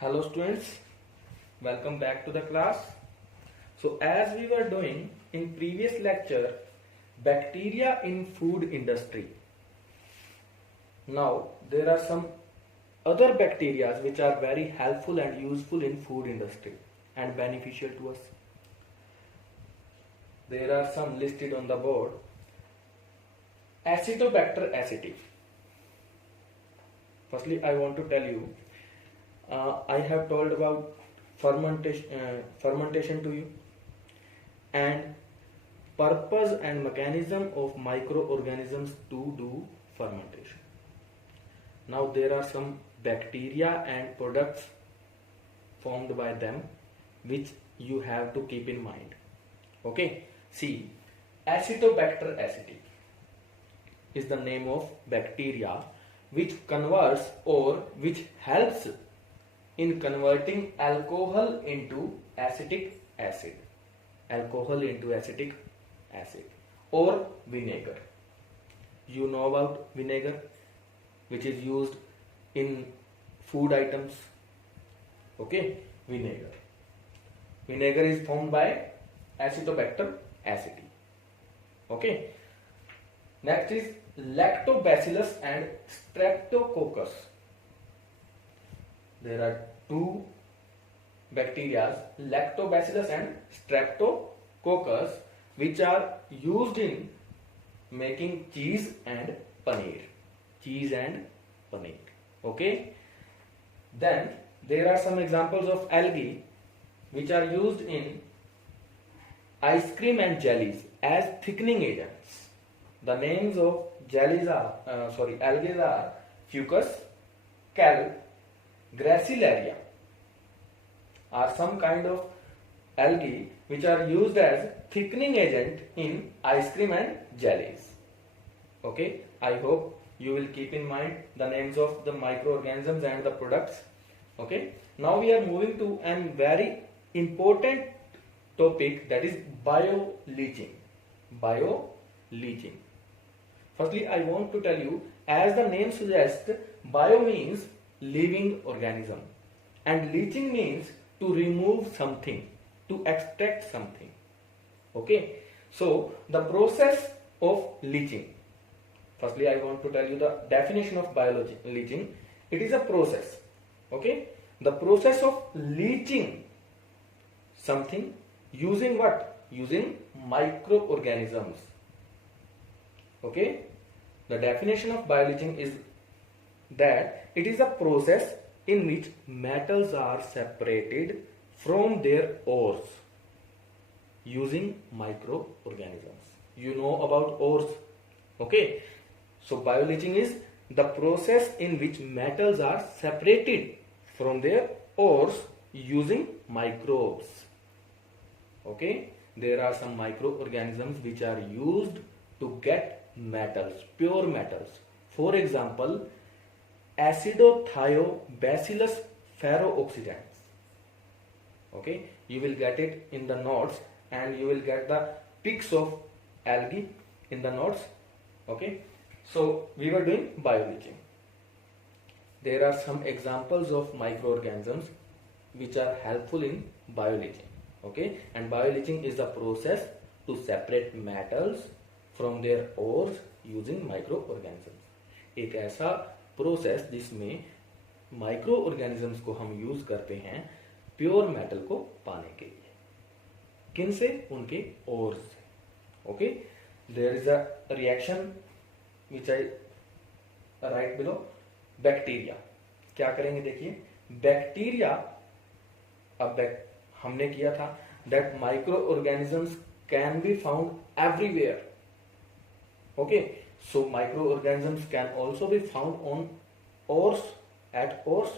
Hello students, welcome back to the class. So as we were doing in previous lecture, bacteria in food industry. Now there are some other bacteria which are very helpful and useful in food industry and beneficial to us. There are some listed on the board. Acetobacter aceti. Firstly, I want to tell you, I have told about fermentation to you and purpose and mechanism of microorganisms to do fermentation. Now there are some bacteria and products formed by them which you have to keep in mind. Okay, see, Acetobacter aceti is the name of bacteria which converts or which helps in converting alcohol into acetic acid, or vinegar. You know about vinegar, which is used in food items. Okay, vinegar is formed by Acetobacter aceti. Okay, next is Lactobacillus and Streptococcus. There are two bacteria, Lactobacillus and Streptococcus, which are used in making cheese and paneer. Okay. Then there are some examples of algae which are used in ice cream and jellies as thickening agents. The names of algae are Fucus, Cal, Gracilaria are some kind of algae which are used as thickening agent in ice cream and jellies. Okay, I hope you will keep in mind the names of the microorganisms and the products. Okay, now we are moving to a very important topic, that is bioleaching. Firstly, I want to tell you, as the name suggests, bio means living organism and leaching means to remove something, to extract something. Okay, so the process of leaching. Firstly, I want to tell you the definition of bioleaching. It is a process. Okay, the process of leaching something using what? Using microorganisms. Okay, the definition of bioleaching is that it is a process in which metals are separated from their ores using microorganisms. You know about ores. Okay, so bioleaching is the process in which metals are separated from their ores using microbes. Okay, there are some microorganisms which are used to get metals, pure metals. For example, Acidothiobacillus ferrooxidans. Okay, you will get it in the notes and you will get the pics of algae in the notes. Okay, so we were doing bioleaching. There are some examples of microorganisms which are helpful in bioleaching. Okay, and bioleaching is a process to separate metals from their ores using microorganisms. एक ऐसा process जिसमें micro organisms को हम use करते हैं pure metal को पाने के लिए. किन से? उनके ओर्स से. Okay, there is a reaction which I write below. Bacteria क्या करेंगे? देखिए, बैक्टीरिया, अब हमने किया था that microorganisms can be found everywhere. Okay, so microorganisms can also be found on ores, at ores.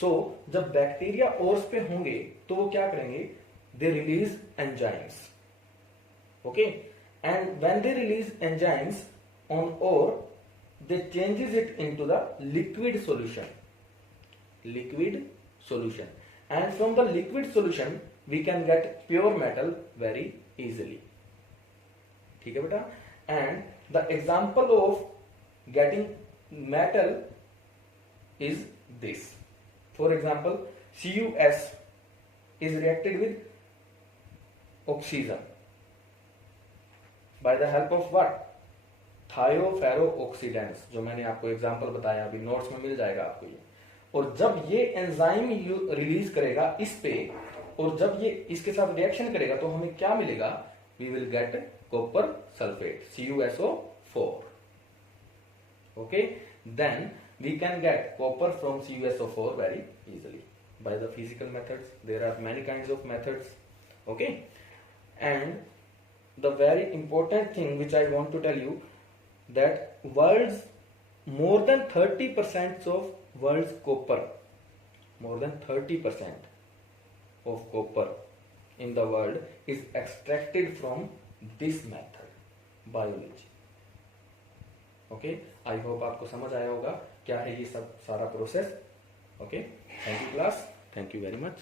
so जब bacteria ores पे होंगे तो वो क्या करेंगे? they release enzymes. okay, and when they release enzymes on ore, they changes it into the liquid solution, and from the liquid solution we can get pure metal very easily. ठीक है बेटा? And the example of getting metal is this. For example, CuS is reacted with oxygen by the help of what? Thiopheroxidants, जो मैंने आपको example बताया, अभी notes में मिल जाएगा आपको ये। और जब ये एंजाइम रिलीज करेगा इस पे, और जब ये इसके साथ रिएक्शन करेगा तो हमें क्या मिलेगा? We will get copper sulphate, CuSO4. Okay, then we can get copper from CuSO4 very easily by the physical methods. There are many kinds of methods. Okay, and the very important thing which I want to tell you, that world's more than 30% of world's copper, more than 30% of copper in the world is extracted from this method, biology. Okay, I hope आपको समझ आया होगा क्या है ये सब सारा process. Okay, thank you class, thank you very much.